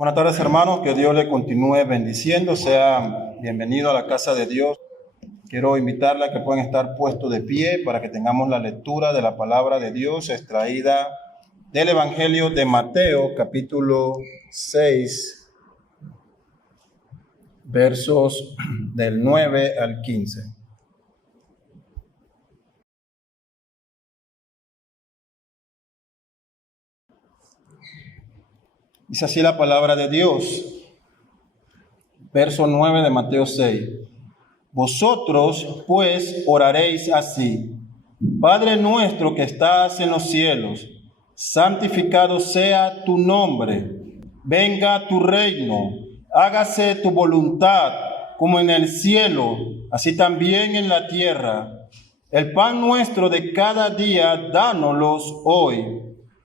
Buenas tardes, hermanos, que Dios le continúe bendiciendo. Sea bienvenido a la casa de Dios. Quiero invitarle a que puedan estar puestos de pie para que tengamos la lectura de la palabra de Dios extraída del Evangelio de Mateo, capítulo 6, versos del 9 al 15. Dice así la palabra de Dios, verso 9 de Mateo 6. Vosotros, pues, oraréis así: Padre nuestro que estás en los cielos, santificado sea tu nombre. Venga tu reino, hágase tu voluntad, como en el cielo, así también en la tierra. El pan nuestro de cada día, dánoslos hoy.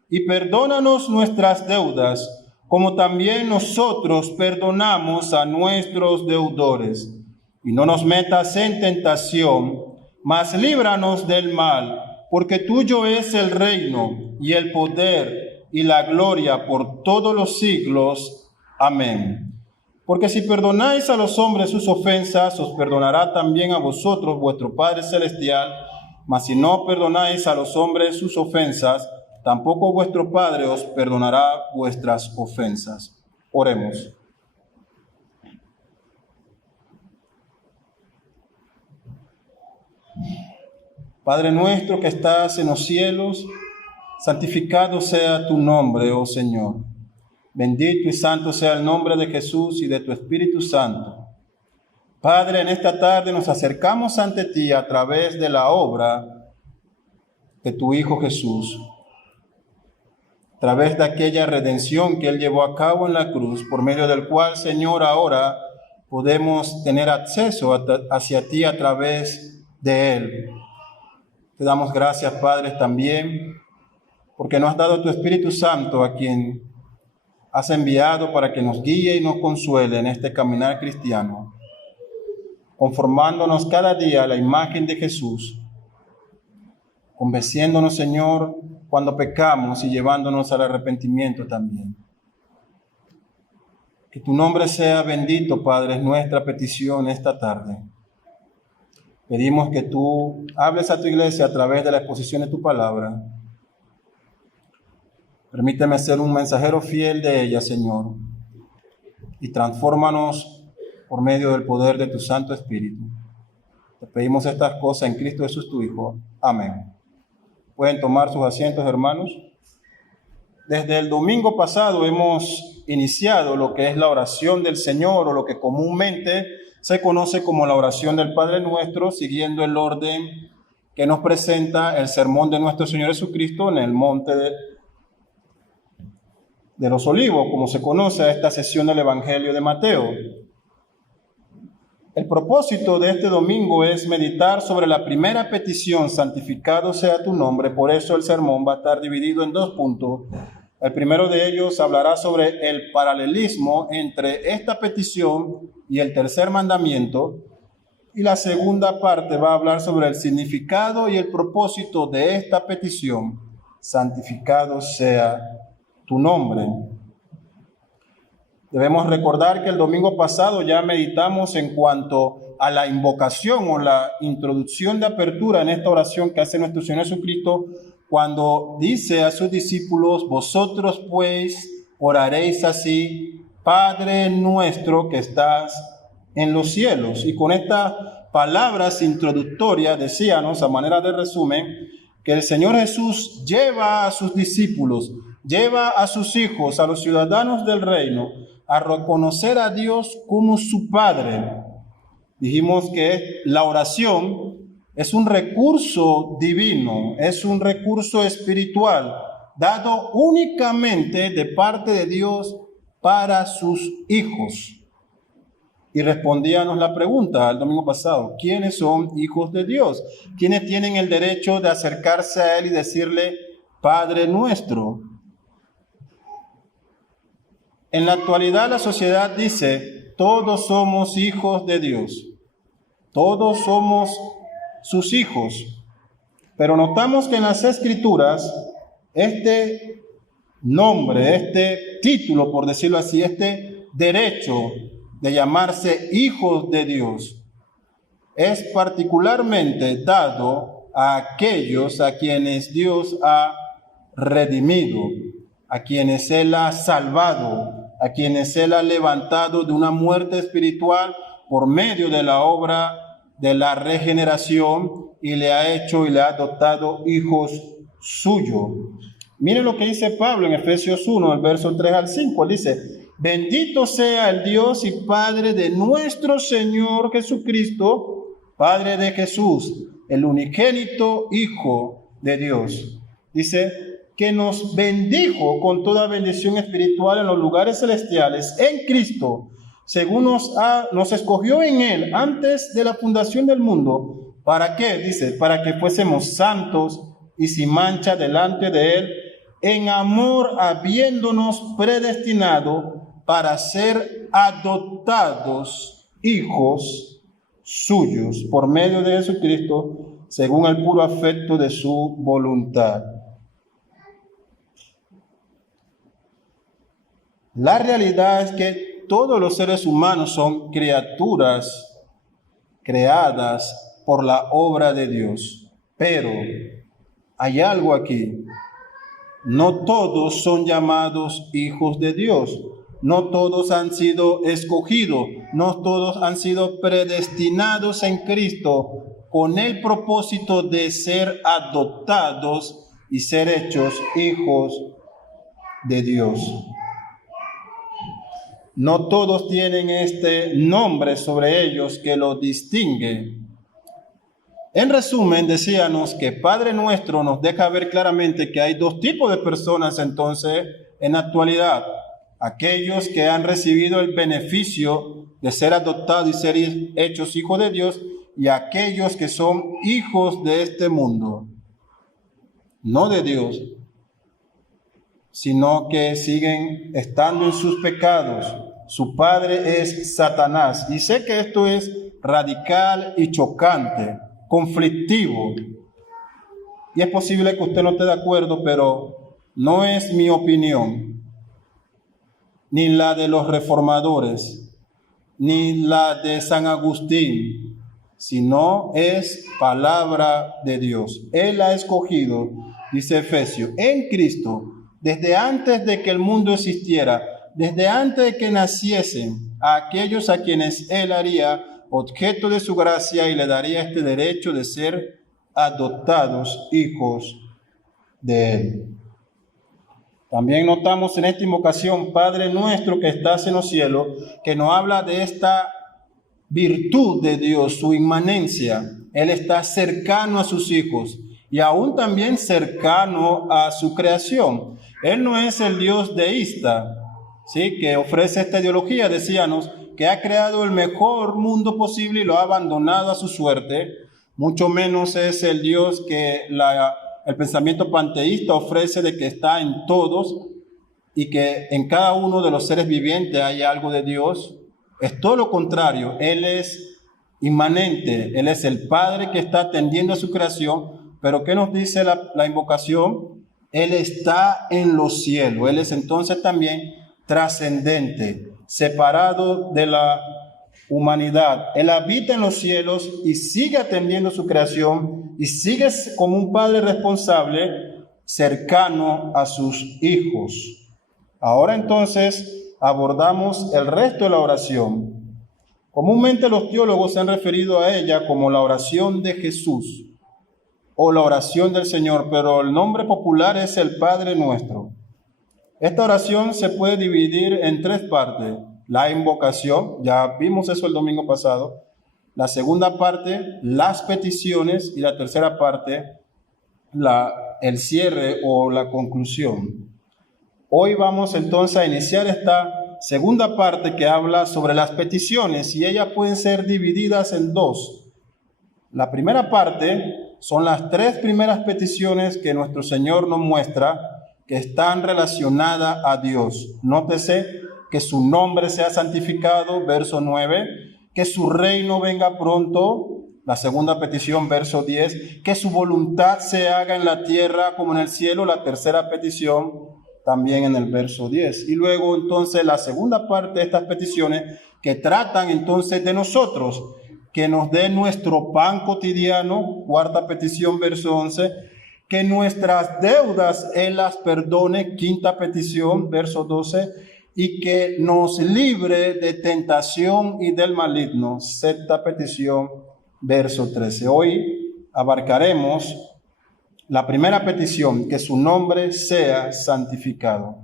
Y perdónanos nuestras deudas, como también nosotros perdonamos a nuestros deudores. Y no nos metas en tentación, mas líbranos del mal, porque tuyo es el reino, y el poder, y la gloria por todos los siglos. Amén. Porque si perdonáis a los hombres sus ofensas, os perdonará también a vosotros vuestro Padre Celestial. Mas si no perdonáis a los hombres sus ofensas, tampoco vuestro Padre os perdonará vuestras ofensas. Oremos. Padre nuestro que estás en los cielos, santificado sea tu nombre, oh Señor. Bendito y santo sea el nombre de Jesús y de tu Espíritu Santo. Padre, en esta tarde nos acercamos ante ti a través de la obra de tu Hijo Jesús, a través de aquella redención que Él llevó a cabo en la cruz, por medio del cual, Señor, ahora podemos tener acceso hacia ti a través de Él. Te damos gracias, Padre, también, porque nos has dado tu Espíritu Santo, a quien has enviado para que nos guíe y nos consuele en este caminar cristiano, conformándonos cada día a la imagen de Jesús, convenciéndonos, Señor, cuando pecamos y llevándonos al arrepentimiento también. Que tu nombre sea bendito, Padre, es nuestra petición esta tarde. Pedimos que tú hables a tu iglesia a través de la exposición de tu palabra. Permíteme ser un mensajero fiel de ella, Señor, y transfórmanos por medio del poder de tu Santo Espíritu. Te pedimos estas cosas en Cristo Jesús, tu Hijo. Amén. Pueden tomar sus asientos, hermanos. Desde el domingo pasado hemos iniciado lo que es la oración del Señor, o lo que comúnmente se conoce como la oración del Padre Nuestro, siguiendo el orden que nos presenta el sermón de nuestro Señor Jesucristo en el monte de los Olivos, como se conoce a esta sesión del Evangelio de Mateo. El propósito de este domingo es meditar sobre la primera petición: santificado sea tu nombre. Por eso el sermón va a estar dividido en dos puntos. El primero de ellos hablará sobre el paralelismo entre esta petición y el tercer mandamiento, y la segunda parte va a hablar sobre el significado y el propósito de esta petición: santificado sea tu nombre. Debemos recordar que el domingo pasado ya meditamos en cuanto a la invocación o la introducción de apertura en esta oración que hace nuestro Señor Jesucristo, cuando dice a sus discípulos: vosotros pues oraréis así: Padre nuestro que estás en los cielos. Y con estas palabras introductorias decíamos, a manera de resumen, que el Señor Jesús lleva a sus discípulos, lleva a sus hijos, a los ciudadanos del reino, a reconocer a Dios como su Padre. Dijimos que la oración es un recurso divino, es un recurso espiritual, dado únicamente de parte de Dios para sus hijos. Y respondíamos la pregunta el domingo pasado: ¿quiénes son hijos de Dios? ¿Quiénes tienen el derecho de acercarse a Él y decirle Padre nuestro? En la actualidad la sociedad dice: todos somos hijos de Dios, todos somos sus hijos. Pero notamos que en las Escrituras este nombre, este título, por decirlo así, este derecho de llamarse hijos de Dios, es particularmente dado a aquellos a quienes Dios ha redimido, a quienes Él ha salvado, a quienes Él ha levantado de una muerte espiritual por medio de la obra de la regeneración y le ha hecho y le ha adoptado hijos suyos. Miren lo que dice Pablo en Efesios 1, el verso 3 al 5. Él dice: bendito sea el Dios y Padre de nuestro Señor Jesucristo, Padre de Jesús, el unigénito Hijo de Dios. Dice que nos bendijo con toda bendición espiritual en los lugares celestiales en Cristo, según nos escogió en Él antes de la fundación del mundo. ¿Para qué? Dice, para que fuésemos santos y sin mancha delante de Él, en amor habiéndonos predestinado para ser adoptados hijos suyos por medio de Jesucristo, según el puro afecto de su voluntad. La realidad es que todos los seres humanos son criaturas creadas por la obra de Dios, pero hay algo aquí. No todos son llamados hijos de Dios. No todos han sido escogidos, no todos han sido predestinados en Cristo con el propósito de ser adoptados y ser hechos hijos de Dios. No todos tienen este nombre sobre ellos que los distingue. En resumen, decíamos que Padre Nuestro nos deja ver claramente que hay dos tipos de personas entonces en la actualidad. Aquellos que han recibido el beneficio de ser adoptados y ser hechos hijos de Dios, y aquellos que son hijos de este mundo, no de Dios, sino que siguen estando en sus pecados. Su padre es Satanás. Y sé que esto es radical y chocante, conflictivo. Y es posible que usted no esté de acuerdo, pero no es mi opinión, ni la de los reformadores, ni la de San Agustín, sino es palabra de Dios. Él ha escogido, dice Efesios, en Cristo, desde antes de que el mundo existiera, desde antes de que naciesen, a aquellos a quienes Él haría objeto de su gracia y le daría este derecho de ser adoptados hijos de Él. También notamos en esta invocación, Padre nuestro que estás en los cielos, que nos habla de esta virtud de Dios, su inmanencia. Él está cercano a sus hijos y aún también cercano a su creación. Él no es el Dios deísta, ¿sí?, que ofrece esta ideología, decíamos, que ha creado el mejor mundo posible y lo ha abandonado a su suerte. Mucho menos es el Dios que el pensamiento panteísta ofrece, de que está en todos y que en cada uno de los seres vivientes hay algo de Dios. Es todo lo contrario. Él es inmanente, Él es el Padre que está atendiendo a su creación. Pero ¿qué nos dice la invocación? Él está en los cielos. Él es entonces también trascendente, separado de la humanidad. Él habita en los cielos y sigue atendiendo su creación y sigue como un padre responsable, cercano a sus hijos. Ahora entonces abordamos el resto de la oración. Comúnmente los teólogos se han referido a ella como la oración de Jesús o la oración del Señor, pero el nombre popular es el Padre Nuestro. Esta oración se puede dividir en tres partes. La invocación, ya vimos eso el domingo pasado. La segunda parte, las peticiones. Y la tercera parte, el cierre o la conclusión. Hoy vamos entonces a iniciar esta segunda parte que habla sobre las peticiones, y ellas pueden ser divididas en dos. La primera parte son las tres primeras peticiones que nuestro Señor nos muestra que están relacionadas a Dios. Nótese que su nombre sea santificado, verso 9, que su reino venga pronto, la segunda petición, verso 10, que su voluntad se haga en la tierra como en el cielo, la tercera petición, también en el verso 10. Y luego entonces la segunda parte de estas peticiones que tratan entonces de nosotros, que nos dé nuestro pan cotidiano, cuarta petición, verso 11, que nuestras deudas Él las perdone, quinta petición, verso 12, y que nos libre de tentación y del maligno, sexta petición, verso 13. Hoy abarcaremos la primera petición, que su nombre sea santificado.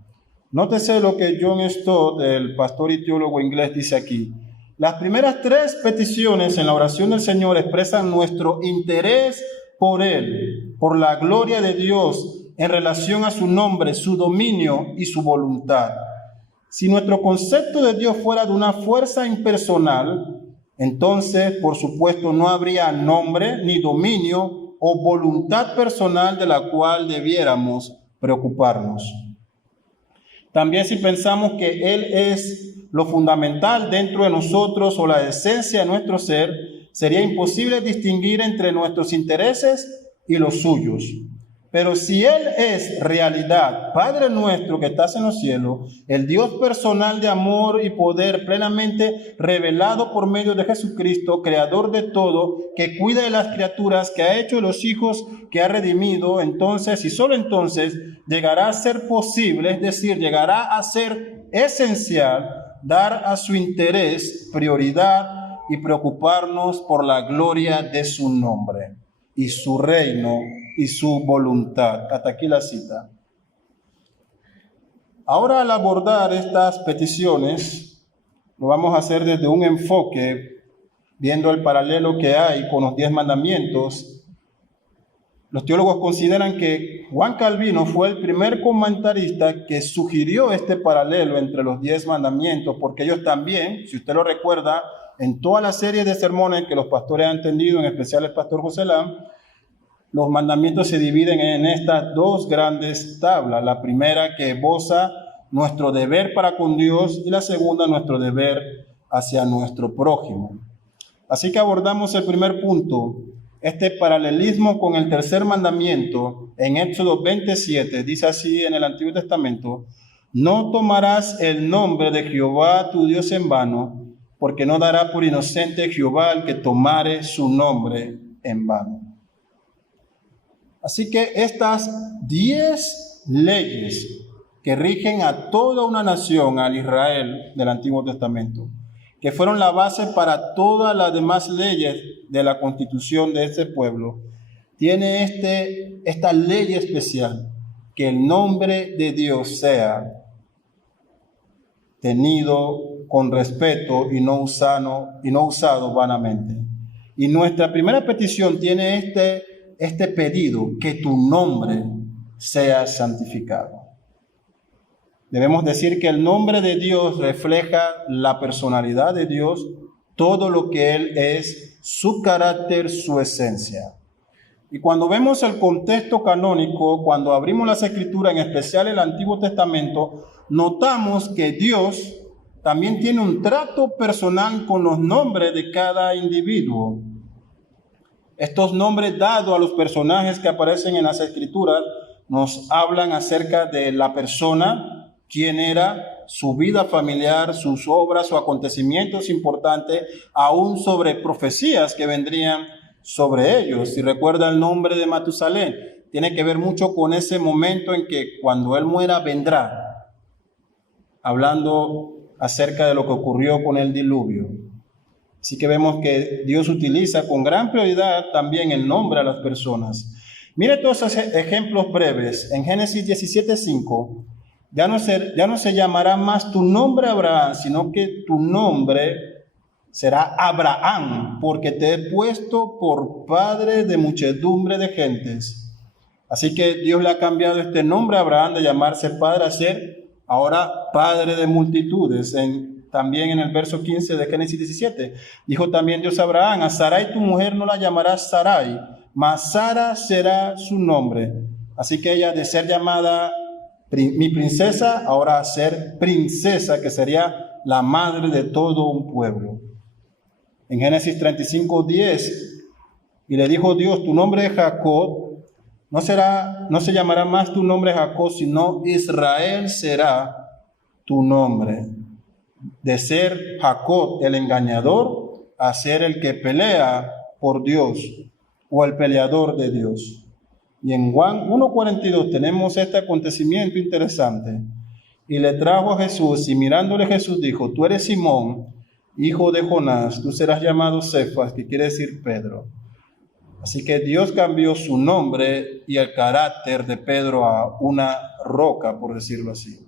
Nótese lo que John Stott, el pastor y teólogo inglés, dice aquí. Las primeras tres peticiones en la oración del Señor expresan nuestro interés por Él, por la gloria de Dios en relación a su nombre, su dominio y su voluntad. Si nuestro concepto de Dios fuera de una fuerza impersonal, entonces, por supuesto, no habría nombre ni dominio o voluntad personal de la cual debiéramos preocuparnos. También si pensamos que Él es lo fundamental dentro de nosotros o la esencia de nuestro ser, sería imposible distinguir entre nuestros intereses y los suyos. Pero si Él es realidad, Padre nuestro que estás en los cielos, el Dios personal de amor y poder plenamente revelado por medio de Jesucristo, creador de todo, que cuida de las criaturas, que ha hecho de los hijos, que ha redimido, entonces y solo entonces llegará a ser posible, es decir, llegará a ser esencial dar a su interés prioridad y preocuparnos por la gloria de su nombre y su reino y su voluntad. Hasta aquí la cita. Ahora, al abordar estas peticiones, lo vamos a hacer desde un enfoque, viendo el paralelo que hay con los 10 mandamientos. Los teólogos consideran que Juan Calvino fue el primer comentarista que sugirió este paralelo entre los 10 mandamientos, porque ellos también, si usted lo recuerda, en toda la serie de sermones que los pastores han entendido, en especial el pastor José Lam, los mandamientos se dividen en estas dos grandes tablas. La primera que esboza nuestro deber para con Dios y la segunda nuestro deber hacia nuestro prójimo. Así que abordamos el primer punto, este paralelismo con el tercer mandamiento en Éxodo 27. Dice así en el Antiguo Testamento: no tomarás el nombre de Jehová tu Dios en vano, porque no dará por inocente Jehová al que tomare su nombre en vano. Así que estas 10 leyes que rigen a toda una nación, al Israel del Antiguo Testamento, que fueron la base para todas las demás leyes de la constitución de este pueblo, tiene esta ley especial, que el nombre de Dios sea tenido con respeto y no usado vanamente. Y nuestra primera petición tiene este pedido, que tu nombre sea santificado. Debemos decir que el nombre de Dios refleja la personalidad de Dios, todo lo que Él es, su carácter, su esencia. Y cuando vemos el contexto canónico, cuando abrimos las Escrituras, en especial el Antiguo Testamento, notamos que Dios también tiene un trato personal con los nombres de cada individuo. Estos nombres dados a los personajes que aparecen en las Escrituras nos hablan acerca de la persona, quién era, su vida familiar, sus obras o acontecimientos importantes, aún sobre profecías que vendrían sobre ellos. Si recuerda el nombre de Matusalén, tiene que ver mucho con ese momento en que cuando él muera vendrá, hablando acerca de lo que ocurrió con el diluvio. Así que vemos que Dios utiliza con gran prioridad también el nombre a las personas. Mire todos esos ejemplos breves. En Génesis 17:5, ya no se llamará más tu nombre Abraham, sino que tu nombre será Abraham, porque te he puesto por padre de muchedumbre de gentes. Así que Dios le ha cambiado este nombre a Abraham de llamarse padre a ser ahora padre de multitudes. También en el verso 15 de Génesis 17, dijo también Dios a Abraham: a Sarai tu mujer no la llamarás Sarai, mas Sara será su nombre. Así que ella, de ser llamada mi princesa, ahora a ser princesa, que sería la madre de todo un pueblo. En Génesis 35:10, y le dijo Dios: tu nombre es Jacob, no se llamará más tu nombre Jacob, sino Israel será tu nombre. De ser Jacob el engañador a ser el que pelea por Dios o el peleador de Dios. Y en Juan 1:42 tenemos este acontecimiento interesante. Y le trajo a Jesús, y mirándole Jesús dijo: tú eres Simón, hijo de Jonás, tú serás llamado Cefas, que quiere decir Pedro. Así que Dios cambió su nombre y el carácter de Pedro a una roca, por decirlo así.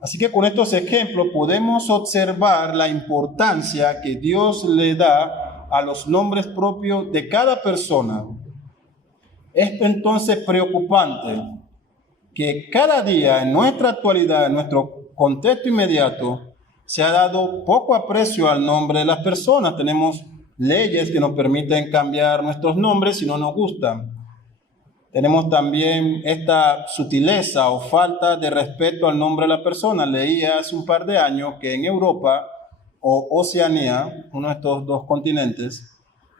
Así que con estos ejemplos podemos observar la importancia que Dios le da a los nombres propios de cada persona. Es entonces preocupante que cada día en nuestra actualidad, en nuestro contexto inmediato, se ha dado poco aprecio al nombre de las personas. Tenemos leyes que nos permiten cambiar nuestros nombres si no nos gustan. Tenemos también esta sutileza o falta de respeto al nombre de la persona. Leí hace un par de años que en Europa o Oceanía, uno de estos dos continentes,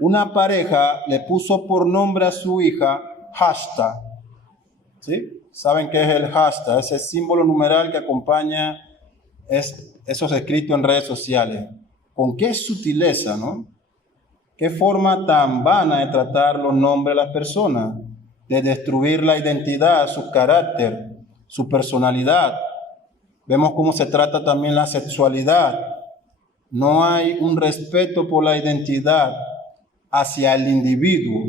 una pareja le puso por nombre a su hija hashtag. ¿Sí? ¿Saben qué es el hashtag? Ese símbolo numeral que acompaña esos escritos en redes sociales. ¿Con qué sutileza, no? ¿Qué forma tan vana de tratar los nombres de las personas? De destruir la identidad, su carácter, su personalidad. Vemos cómo se trata también la sexualidad. No hay un respeto por la identidad hacia el individuo.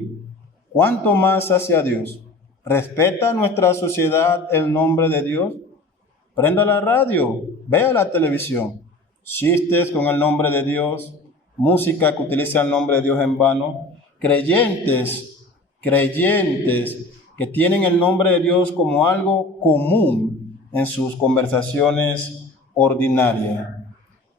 ¿Cuánto más hacia Dios? ¿Respeta nuestra sociedad el nombre de Dios? Prenda la radio, vea la televisión. Chistes con el nombre de Dios, música que utiliza el nombre de Dios en vano. Creyentes que tienen el nombre de Dios como algo común en sus conversaciones ordinarias.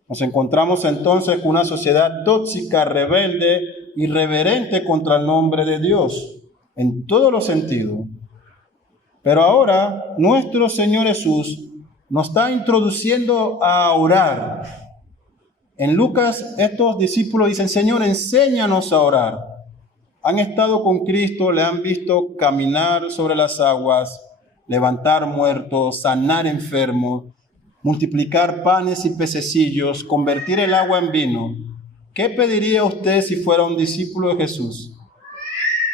Nos encontramos entonces con una sociedad tóxica, rebelde, irreverente contra el nombre de Dios, en todos los sentidos. Pero ahora nuestro Señor Jesús nos está introduciendo a orar. En Lucas, estos discípulos dicen: Señor, enséñanos a orar. Han estado con Cristo, le han visto caminar sobre las aguas, levantar muertos, sanar enfermos, multiplicar panes y pececillos, convertir el agua en vino. ¿Qué pediría usted si fuera un discípulo de Jesús?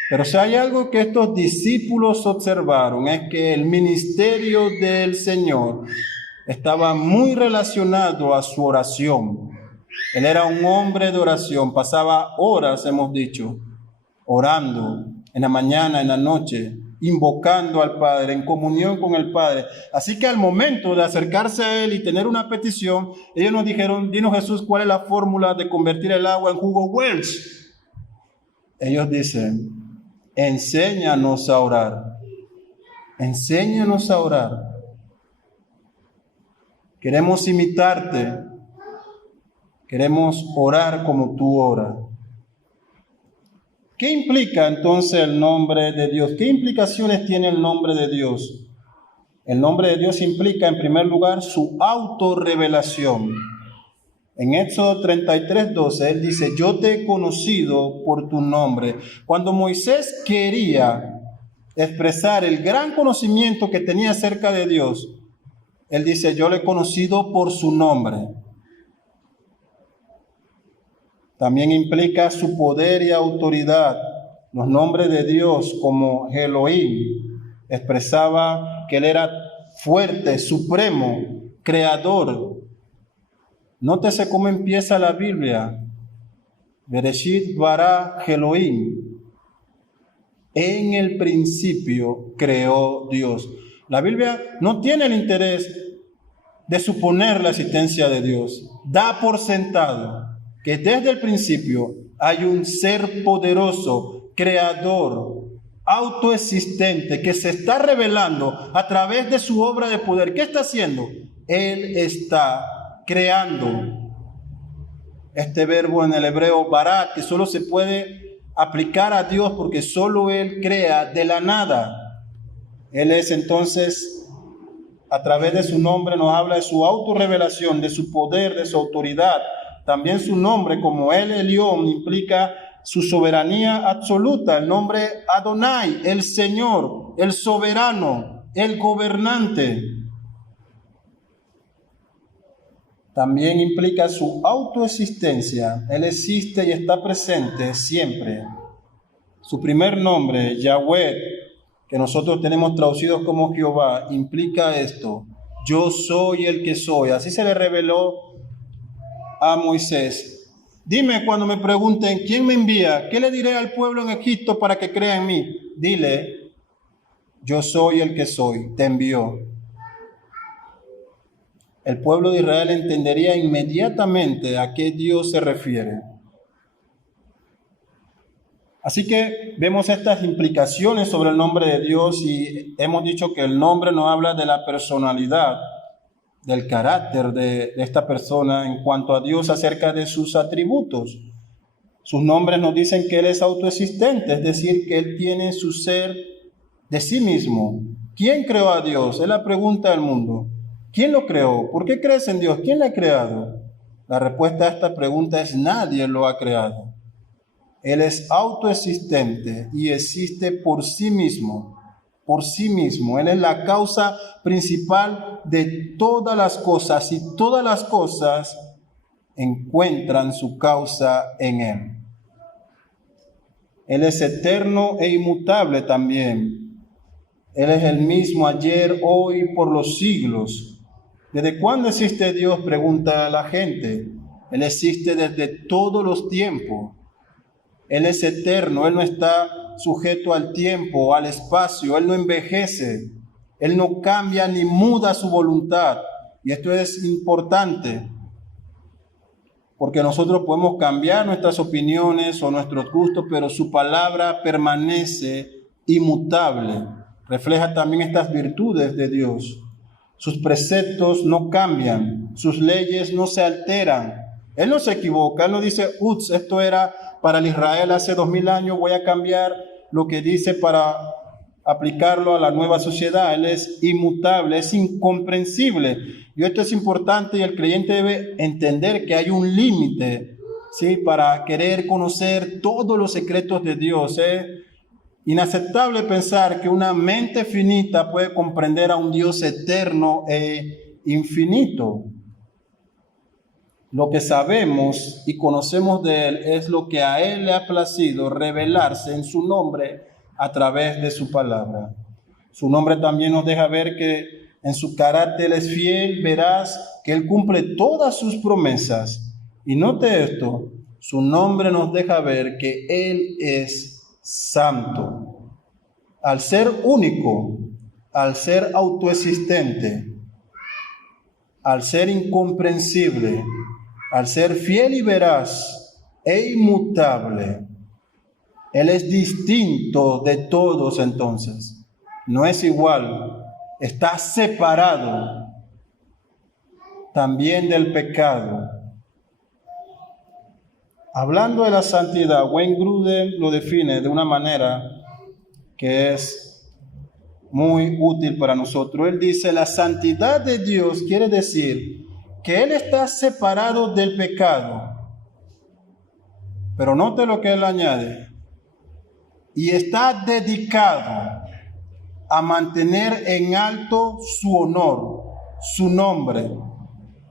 Pero si hay algo que estos discípulos observaron, es que el ministerio del Señor estaba muy relacionado a su oración. Él era un hombre de oración, pasaba horas, hemos dicho, orando en la mañana, en la noche, invocando al Padre, en comunión con el Padre. Así que al momento de acercarse a Él y tener una petición, ellos nos dijeron: dinos, Jesús, ¿cuál es la fórmula de convertir el agua en jugo Welch? Ellos dicen: enséñanos a orar. Enséñanos a orar. Queremos imitarte. Queremos orar como tú oras. ¿Qué implica entonces el nombre de Dios? ¿Qué implicaciones tiene el nombre de Dios? El nombre de Dios implica, en primer lugar, su autorrevelación. En Éxodo 33:12, Él dice: yo te he conocido por tu nombre. Cuando Moisés quería expresar el gran conocimiento que tenía acerca de Dios, Él dice: yo le he conocido por su nombre. También implica su poder y autoridad. Los nombres de Dios, como Elohim, expresaba que Él era fuerte, supremo, creador. Nótese cómo empieza la Biblia. Bereshit bara Elohim. En el principio creó Dios. La Biblia no tiene el interés de suponer la existencia de Dios. Da por sentado que desde el principio hay un ser poderoso, creador, autoexistente, que se está revelando a través de su obra de poder. ¿Qué está haciendo? Él está creando. Este verbo en el hebreo bara, que solo se puede aplicar a Dios porque solo Él crea de la nada. Él es entonces, a través de su nombre, nos habla de su autorrevelación, de su poder, de su autoridad. También su nombre, como El Elyon, implica su soberanía absoluta, el nombre Adonai, el Señor, el soberano, el gobernante. También implica su autoexistencia. Él existe y está presente siempre. Su primer nombre, Yahweh, que nosotros tenemos traducido como Jehová, implica esto: yo soy el que soy. Así se le reveló a Moisés. Dime cuando me pregunten, ¿quién me envía? ¿Qué le diré al pueblo en Egipto para que crea en mí? Dile, yo soy el que soy, te envió. El pueblo de Israel entendería inmediatamente a qué Dios se refiere. Así que vemos estas implicaciones sobre el nombre de Dios y hemos dicho que el nombre nos habla de la personalidad, del carácter de esta persona en cuanto a Dios acerca de sus atributos. Sus nombres nos dicen que Él es autoexistente, es decir, que Él tiene su ser de sí mismo. ¿Quién creó a Dios? Es la pregunta del mundo. ¿Quién lo creó? ¿Por qué crees en Dios? ¿Quién lo ha creado? La respuesta a esta pregunta es: nadie lo ha creado. Él es autoexistente y existe por sí mismo. Por sí mismo. Él es la causa principal de todas las cosas y todas las cosas encuentran su causa en Él. Él es eterno e inmutable también. Él es el mismo ayer, hoy, por los siglos. ¿Desde cuándo existe Dios?, pregunta la gente. Él existe desde todos los tiempos. Él es eterno, Él no está sujeto al tiempo, al espacio, Él no envejece, Él no cambia ni muda su voluntad. Y esto es importante, porque nosotros podemos cambiar nuestras opiniones o nuestros gustos, pero su palabra permanece inmutable. Refleja también estas virtudes de Dios. Sus preceptos no cambian, sus leyes no se alteran. Él no se equivoca, Él no dice, esto era para el Israel hace 2000 años, voy a cambiar lo que dice para aplicarlo a la nueva sociedad. Él es inmutable, es incomprensible. Y esto es importante y el creyente debe entender que hay un límite, ¿sí?, para querer conocer todos los secretos de Dios. Es inaceptable pensar que una mente finita puede comprender a un Dios eterno e infinito. Lo que sabemos y conocemos de Él es lo que a Él le ha placido revelarse en su nombre a través de su palabra. Su nombre también nos deja ver que en su carácter Él es fiel, veraz, que Él cumple todas sus promesas. Y note esto, su nombre nos deja ver que Él es santo. Al ser único, al ser autoexistente, al ser incomprensible, al ser fiel y veraz e inmutable, Él es distinto de todos entonces. No es igual, está separado también del pecado. Hablando de la santidad, Wayne Grudem lo define de una manera que es muy útil para nosotros. Él dice, la santidad de Dios quiere decir que Él está separado del pecado. Pero note lo que Él añade. Y está dedicado a mantener en alto su honor, su nombre.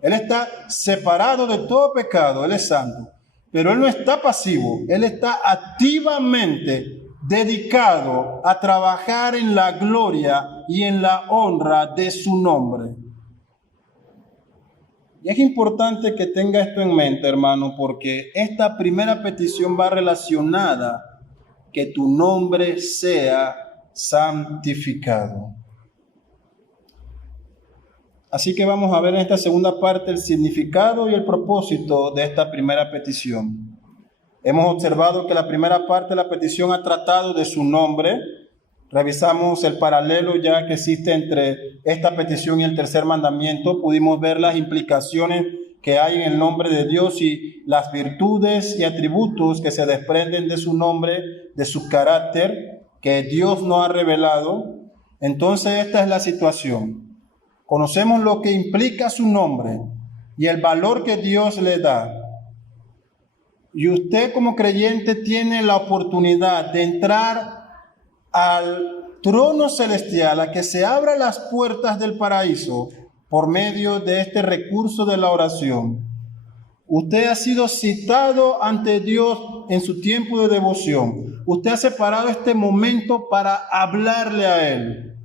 Él está separado de todo pecado, Él es santo. Pero Él no está pasivo, Él está activamente dedicado a trabajar en la gloria y en la honra de su nombre. Y es importante que tenga esto en mente, hermano, porque esta primera petición va relacionada que tu nombre sea santificado. Así que vamos a ver en esta segunda parte el significado y el propósito de esta primera petición. Hemos observado que la primera parte de la petición ha tratado de su nombre. Revisamos el paralelo ya que existe entre esta petición y el tercer mandamiento. Pudimos ver las implicaciones que hay en el nombre de Dios y las virtudes y atributos que se desprenden de su nombre, de su carácter, que Dios nos ha revelado. Entonces esta es la situación. Conocemos lo que implica su nombre y el valor que Dios le da. Y usted como creyente tiene la oportunidad de entrar al trono celestial, a que se abran las puertas del paraíso por medio de este recurso de la oración. Usted ha sido citado ante Dios en su tiempo de devoción. Usted ha separado este momento para hablarle a Él.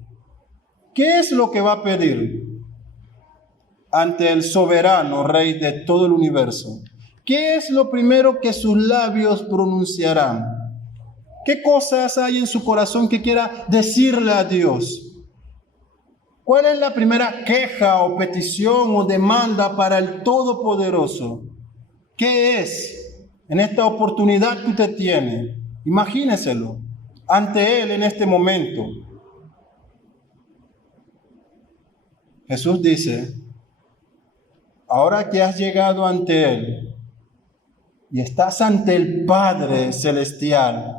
¿Qué es lo que va a pedir ante el soberano Rey de todo el universo? ¿Qué es lo primero que sus labios pronunciarán? ¿Qué cosas hay en su corazón que quiera decirle a Dios? ¿Cuál es la primera queja o petición o demanda para el Todopoderoso? ¿Qué es? En esta oportunidad que usted tiene, imagíneselo ante Él en este momento. Jesús dice, ahora que has llegado ante Él y estás ante el Padre Celestial,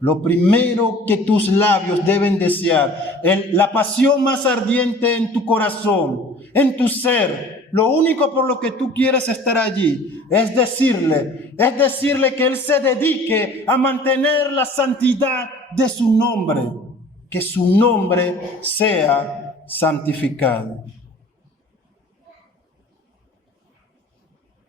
lo primero que tus labios deben desear, la pasión más ardiente en tu corazón, en tu ser, lo único por lo que tú quieres estar allí, es decirle que Él se dedique a mantener la santidad de su nombre, que su nombre sea santificado.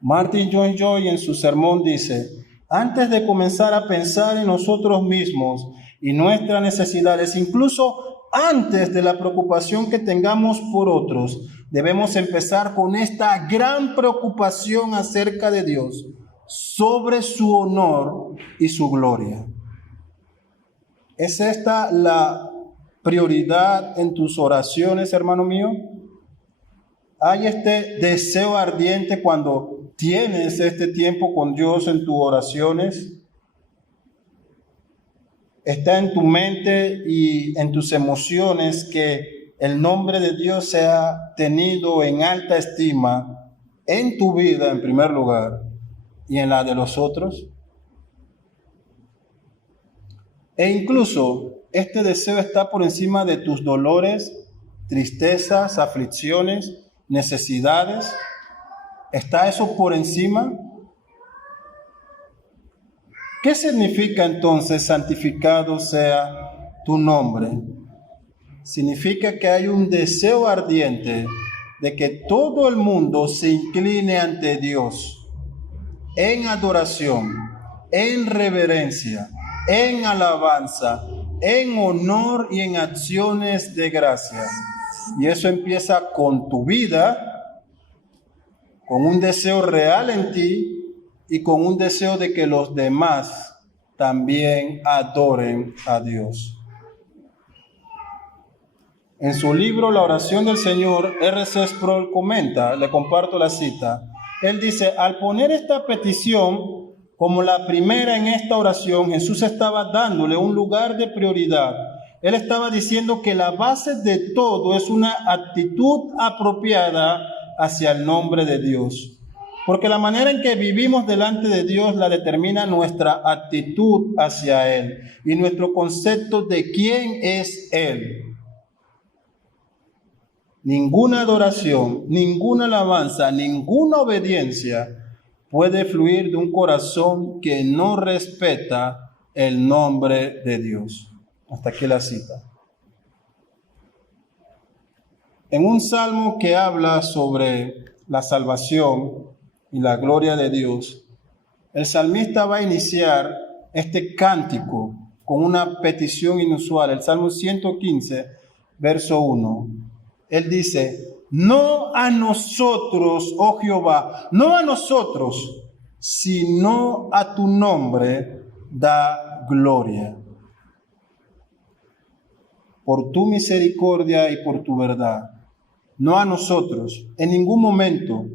Martin Lloyd-Jones en su sermón dice, antes de comenzar a pensar en nosotros mismos y nuestras necesidades, incluso antes de la preocupación que tengamos por otros, debemos empezar con esta gran preocupación acerca de Dios, sobre su honor y su gloria. ¿Es esta la prioridad en tus oraciones, hermano mío? ¿Hay este deseo ardiente cuando tienes este tiempo con Dios en tus oraciones? ¿Está en tu mente y en tus emociones que el nombre de Dios sea tenido en alta estima en tu vida en primer lugar y en la de los otros? E incluso este deseo está por encima de tus dolores, tristezas, aflicciones, necesidades. ¿Está eso por encima? ¿Qué significa entonces santificado sea tu nombre? Significa que hay un deseo ardiente de que todo el mundo se incline ante Dios en adoración, en reverencia, en alabanza, en honor y en acciones de gracia. Y eso empieza con tu vida, con un deseo real en ti y con un deseo de que los demás también adoren a Dios. En su libro La oración del Señor, R.C. Sproul comenta, le comparto la cita. Él dice, al poner esta petición como la primera en esta oración, Jesús estaba dándole un lugar de prioridad. Él estaba diciendo que la base de todo es una actitud apropiada hacia el nombre de Dios. Porque la manera en que vivimos delante de Dios la determina nuestra actitud hacia Él y nuestro concepto de quién es Él. Ninguna adoración, ninguna alabanza, ninguna obediencia puede fluir de un corazón que no respeta el nombre de Dios. Hasta aquí la cita. En un salmo que habla sobre la salvación y la gloria de Dios, el salmista va a iniciar este cántico con una petición inusual. El Salmo 115, verso 1. Él dice, no a nosotros, oh Jehová, no a nosotros, sino a tu nombre da gloria. Por tu misericordia y por tu verdad. No a nosotros, en ningún momento.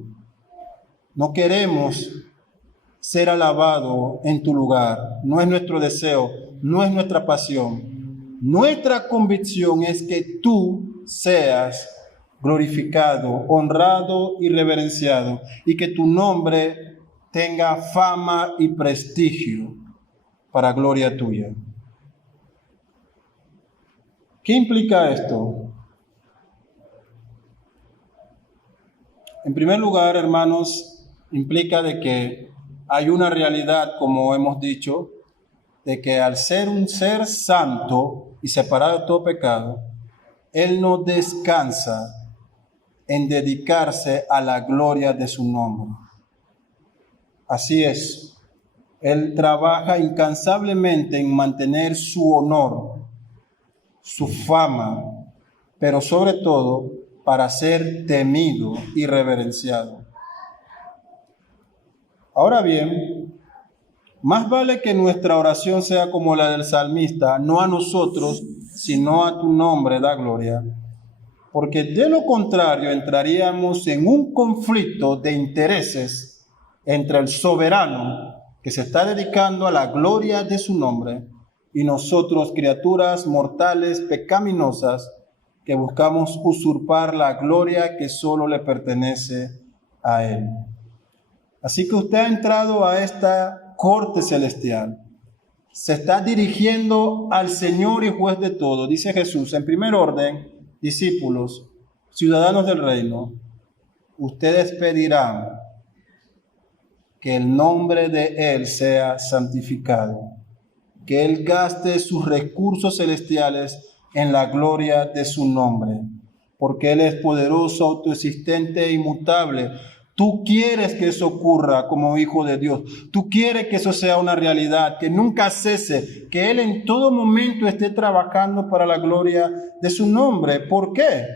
No queremos ser alabado en tu lugar. No es nuestro deseo, no es nuestra pasión. Nuestra convicción es que tú seas glorificado, honrado y reverenciado, y que tu nombre tenga fama y prestigio para gloria tuya. ¿Qué implica esto? En primer lugar, hermanos, implica de que hay una realidad, como hemos dicho, de que al ser un ser santo y separado de todo pecado, Él no descansa en dedicarse a la gloria de su nombre. Así es, Él trabaja incansablemente en mantener su honor, su fama, pero sobre todo para ser temido y reverenciado. Ahora bien, más vale que nuestra oración sea como la del salmista, no a nosotros, sino a tu nombre da gloria, porque de lo contrario entraríamos en un conflicto de intereses entre el soberano que se está dedicando a la gloria de su nombre y nosotros, criaturas mortales pecaminosas, que buscamos usurpar la gloria que solo le pertenece a Él. Así que usted ha entrado a esta corte celestial. Se está dirigiendo al Señor y juez de todo. Dice Jesús, en primer orden, discípulos, ciudadanos del reino, ustedes pedirán que el nombre de Él sea santificado, que Él gaste sus recursos celestiales en la gloria de su nombre, porque Él es poderoso, autoexistente e inmutable. Tú quieres que eso ocurra como hijo de Dios. Tú quieres que eso sea una realidad, que nunca cese, que Él en todo momento esté trabajando para la gloria de su nombre. ¿Por qué?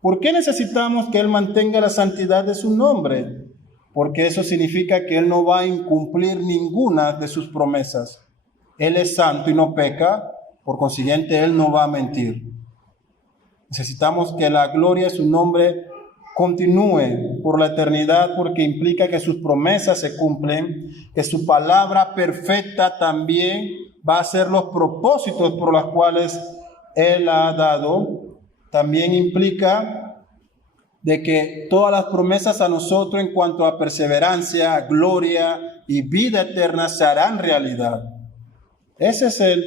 ¿Por qué necesitamos que Él mantenga la santidad de su nombre? Porque eso significa que Él no va a incumplir ninguna de sus promesas. Él es santo y no peca, por consiguiente Él no va a mentir. Necesitamos que la gloria de su nombre continúe por la eternidad, porque implica que sus promesas se cumplen, que su palabra perfecta también va a ser los propósitos por los cuales Él ha dado. También implica de que todas las promesas a nosotros en cuanto a perseverancia, gloria y vida eterna se harán realidad. Ese es el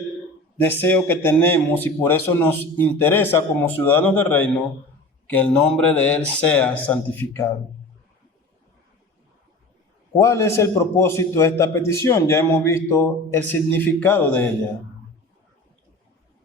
deseo que tenemos y por eso nos interesa como ciudadanos del reino que el nombre de Él sea santificado. ¿Cuál es el propósito de esta petición? Ya hemos visto el significado de ella.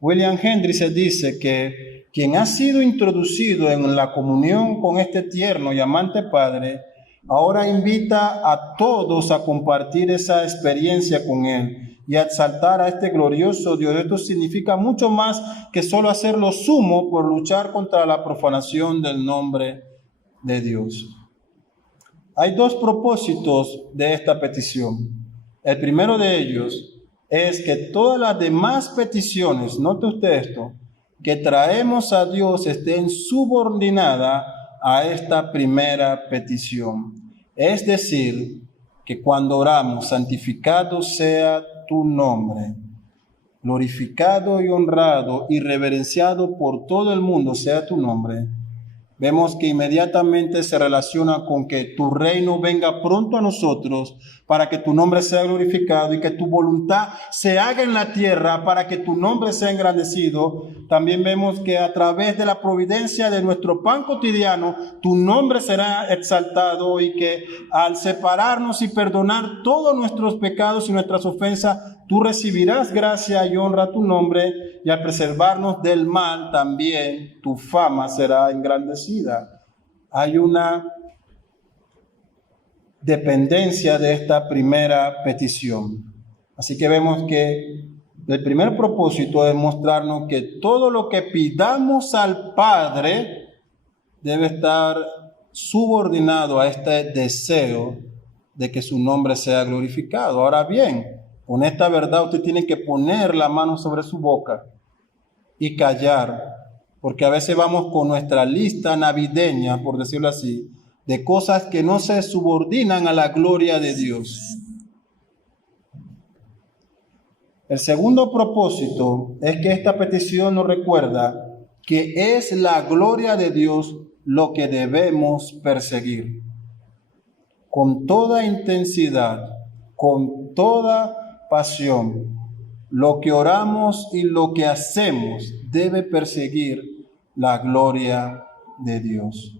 William Hendricks dice que quien ha sido introducido en la comunión con este tierno y amante Padre, ahora invita a todos a compartir esa experiencia con Él y a exaltar a este glorioso Dios. Esto significa mucho más que solo hacer lo sumo por luchar contra la profanación del nombre de Dios. Hay dos propósitos de esta petición. El primero de ellos es que todas las demás peticiones, note usted esto, que traemos a Dios estén subordinadas a esta primera petición. Es decir, que cuando oramos, santificado sea tu nombre, glorificado y honrado y reverenciado por todo el mundo sea tu nombre, vemos que inmediatamente se relaciona con que tu reino venga pronto a nosotros para que tu nombre sea glorificado y que tu voluntad se haga en la tierra para que tu nombre sea engrandecido. También vemos que a través de la providencia de nuestro pan cotidiano, tu nombre será exaltado y que al separarnos y perdonar todos nuestros pecados y nuestras ofensas, tú recibirás gracia y honra a tu nombre, y al preservarnos del mal también tu fama será engrandecida. Hay una dependencia de esta primera petición. Así que vemos que el primer propósito es mostrarnos que todo lo que pidamos al Padre debe estar subordinado a este deseo de que su nombre sea glorificado. Ahora bien, con esta verdad usted tiene que poner la mano sobre su boca y callar, porque a veces vamos con nuestra lista navideña, por decirlo así, de cosas que no se subordinan a la gloria de Dios. El segundo propósito es que esta petición nos recuerda que es la gloria de Dios lo que debemos perseguir. Con toda intensidad, con toda pasión, lo que oramos y lo que hacemos debe perseguir la gloria de Dios.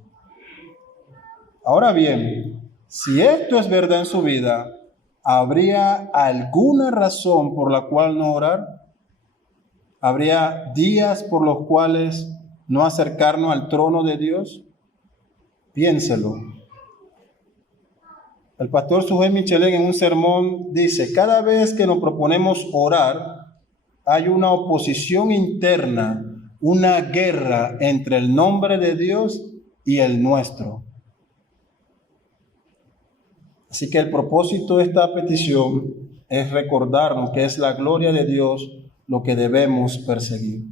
Ahora bien, si esto es verdad en su vida, ¿habría alguna razón por la cual no orar? ¿Habría días por los cuales no acercarnos al trono de Dios? Piénselo. El pastor Sujei Michelén en un sermón dice: cada vez que nos proponemos orar, hay una oposición interna, una guerra entre el nombre de Dios y el nuestro. Así que el propósito de esta petición es recordarnos que es la gloria de Dios lo que debemos perseguir.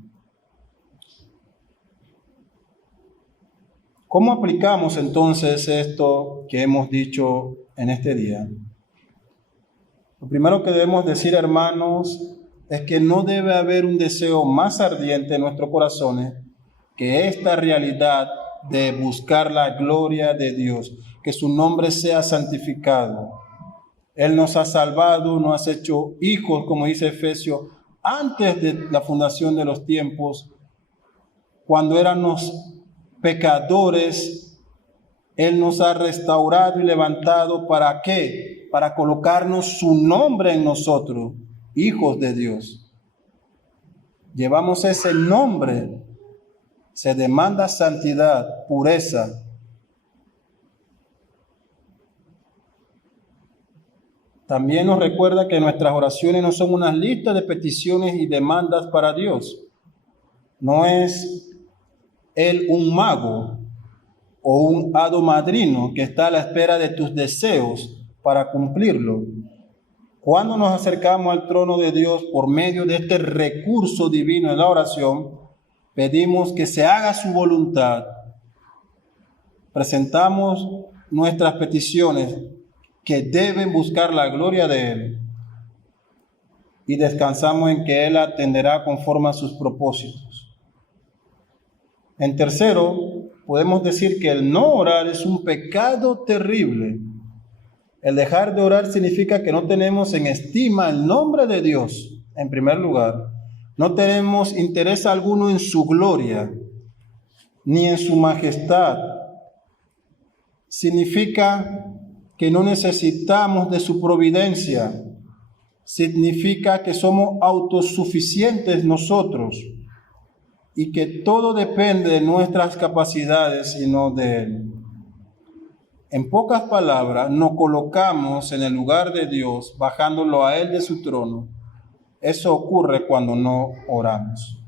¿Cómo aplicamos entonces esto que hemos dicho en este día? Lo primero que debemos decir, hermanos, es que no debe haber un deseo más ardiente en nuestros corazones que esta realidad de buscar la gloria de Dios, que su nombre sea santificado. Él nos ha salvado, nos ha hecho hijos, como dice Efesios, antes de la fundación de los tiempos, cuando éramos pecadores. Él nos ha restaurado y levantado. ¿Para qué? Para colocarnos su nombre en nosotros, hijos de Dios. Llevamos ese nombre. Se demanda santidad, pureza. También nos recuerda que nuestras oraciones no son unas listas de peticiones y demandas para Dios. No es Él un mago o un hado madrino que está a la espera de tus deseos para cumplirlo. Cuando nos acercamos al trono de Dios por medio de este recurso divino en la oración, pedimos que se haga su voluntad. Presentamos nuestras peticiones que deben buscar la gloria de Él y descansamos en que Él atenderá conforme a sus propósitos. En tercero, podemos decir que el no orar es un pecado terrible. El dejar de orar significa que no tenemos en estima el nombre de Dios, en primer lugar. No tenemos interés alguno en su gloria, ni en su majestad. Significa que no necesitamos de su providencia. Significa que somos autosuficientes nosotros y que todo depende de nuestras capacidades y no de Él. En pocas palabras, nos colocamos en el lugar de Dios, bajándolo a Él de su trono. Eso ocurre cuando no oramos.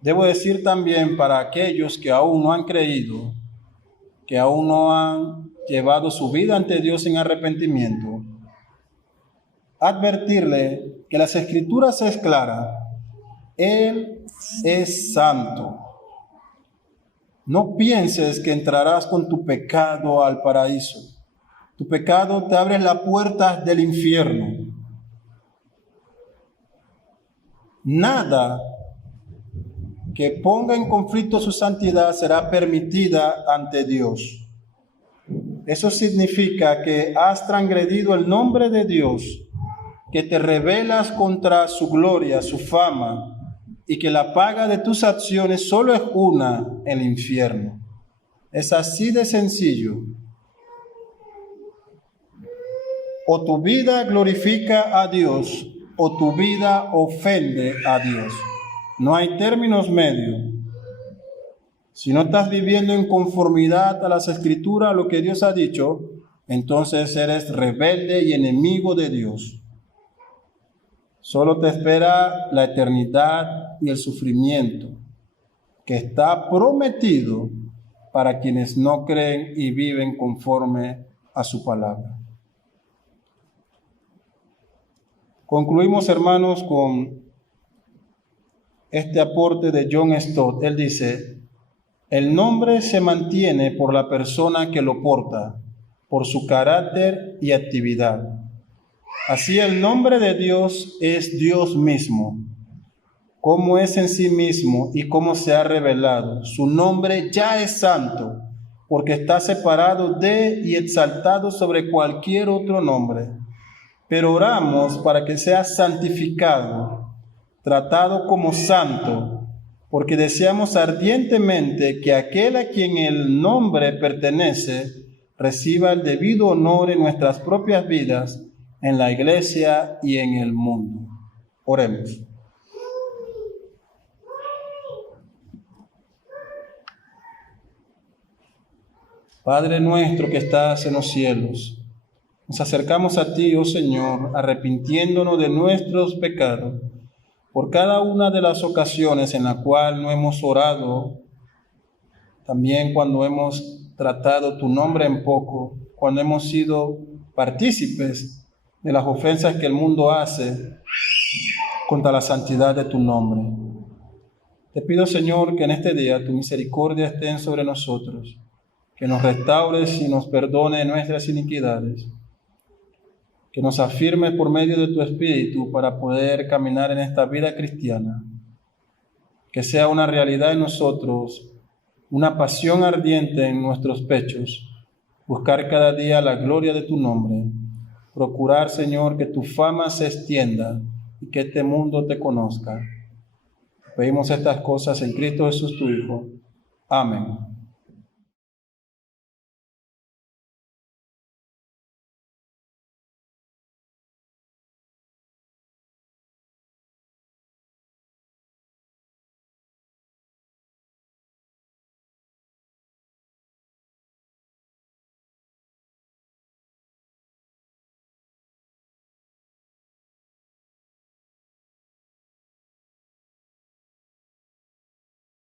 Debo decir también para aquellos que aún no han creído, que aún no han llevado su vida ante Dios en arrepentimiento, advertirle que las Escrituras es clara. Él es santo. No pienses que entrarás con tu pecado al paraíso. Tu pecado te abre las puertas del infierno. Nada que ponga en conflicto su santidad será permitida ante Dios. Eso significa que has transgredido el nombre de Dios, que te rebelas contra su gloria, su fama, y que la paga de tus acciones solo es una, el infierno. Es así de sencillo. O tu vida glorifica a Dios, o tu vida ofende a Dios. No hay términos medios. Si no estás viviendo en conformidad a las Escrituras, a lo que Dios ha dicho, entonces eres rebelde y enemigo de Dios. Solo te espera la eternidad y el sufrimiento que está prometido para quienes no creen y viven conforme a su palabra. Concluimos, hermanos, con este aporte de John Stott. Él dice: el nombre se mantiene por la persona que lo porta, por su carácter y actividad. Así el nombre de Dios es Dios mismo, cómo es en sí mismo y cómo se ha revelado. Su nombre ya es santo, porque está separado de y exaltado sobre cualquier otro nombre. Pero oramos para que sea santificado, tratado como santo, porque deseamos ardientemente que aquel a quien el nombre pertenece reciba el debido honor en nuestras propias vidas, en la iglesia y en el mundo. Oremos. Padre nuestro que estás en los cielos, nos acercamos a ti, oh Señor, arrepintiéndonos de nuestros pecados, por cada una de las ocasiones en la cual no hemos orado, también cuando hemos tratado tu nombre en poco, cuando hemos sido partícipes de las ofensas que el mundo hace contra la santidad de tu nombre. Te pido, Señor, que en este día tu misericordia esté sobre nosotros, que nos restaures y nos perdone nuestras iniquidades, que nos afirmes por medio de tu Espíritu para poder caminar en esta vida cristiana, que sea una realidad en nosotros, una pasión ardiente en nuestros pechos, buscar cada día la gloria de tu nombre, procurar, Señor, que tu fama se extienda y que este mundo te conozca. Pedimos estas cosas en Cristo Jesús, tu Hijo. Amén.